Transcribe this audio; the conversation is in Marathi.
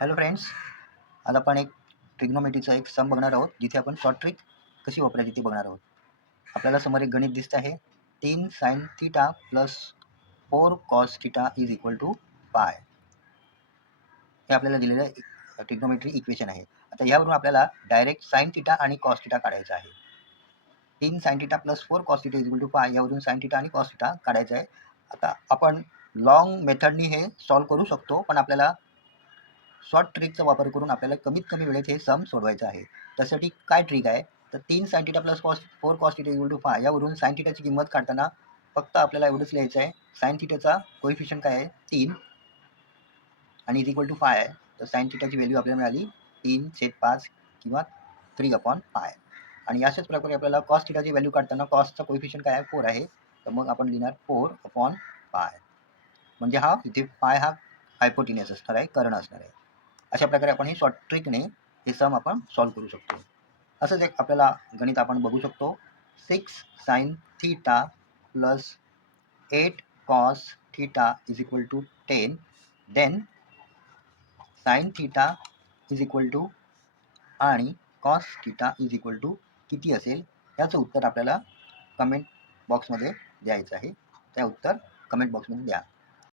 हॅलो फ्रेंड्स, आज आपण एक ट्रिग्नोमेट्रीचा एक सम बघणार आहोत, जिथे आपण शॉर्ट ट्रिक कशी वापरायची ते बघणार आहोत. आपल्याला समोर एक गणित दिसत आहे. 3 sin theta plus 4 cos theta is equal to pi. हे आपल्याला दिलेलं ट्रिग्नोमेट्री इक्वेशन आहे. आता यावरून आपल्याला डायरेक्ट साइन थीटा आणि कॉस थीटा काढायचा आहे. 3 sin theta plus 4 cos theta is equal to pi, यावरून साइन थीटा आणि कॉस थीटा काढायचा आहे. आता आपण लॉंग मेथडनी हे सॉल्व्ह करू शकतो, पण आपल्याला शॉर्ट ट्रिकचा वापर करून आपल्याला कमीत कमी वेळेत हे सम सोडवायचं आहे. त्यासाठी काय ट्रिक आहे, तर 3 sin theta plus 4 cos theta equal to pi, यावरून साइन थीटाची किंमत काढताना फक्त आपल्याला एवढंच लिहायचं आहे. साइन थीटाचा कोएफिशियंट काय आहे, 3 आणि इज इक्वल टू पाय आहे. तर साइन थीटाची व्हॅल्यू आपल्याला मिळाली 3/5 किंवा 3/पाय. आणि अशाच प्रकारे आपल्याला कॉस थीटाची व्हॅल्यू काढताना कॉसचा कोएफिशियंट काय आहे, 4 आहे. तर मग आपण लिहिणार 4/पाय. म्हणजे हा इथे पाय हा हायपोटिनियस असणार आहे, कर्ण असणार आहे. अशा प्रकारे आपण हे शॉर्ट ट्रिकने हे सम आपण सॉल्व्ह करू शकतो. असंच एक आपल्याला गणित आपण बघू शकतो. 6 sin theta plus 8 cos theta is equal to 10. Then sine theta is equal to आणि cos theta is equal to किती असेल, याचं उत्तर आपल्याला कमेंट बॉक्समध्ये द्यायचं आहे. त्या उत्तर कमेंट बॉक्समध्ये द्या.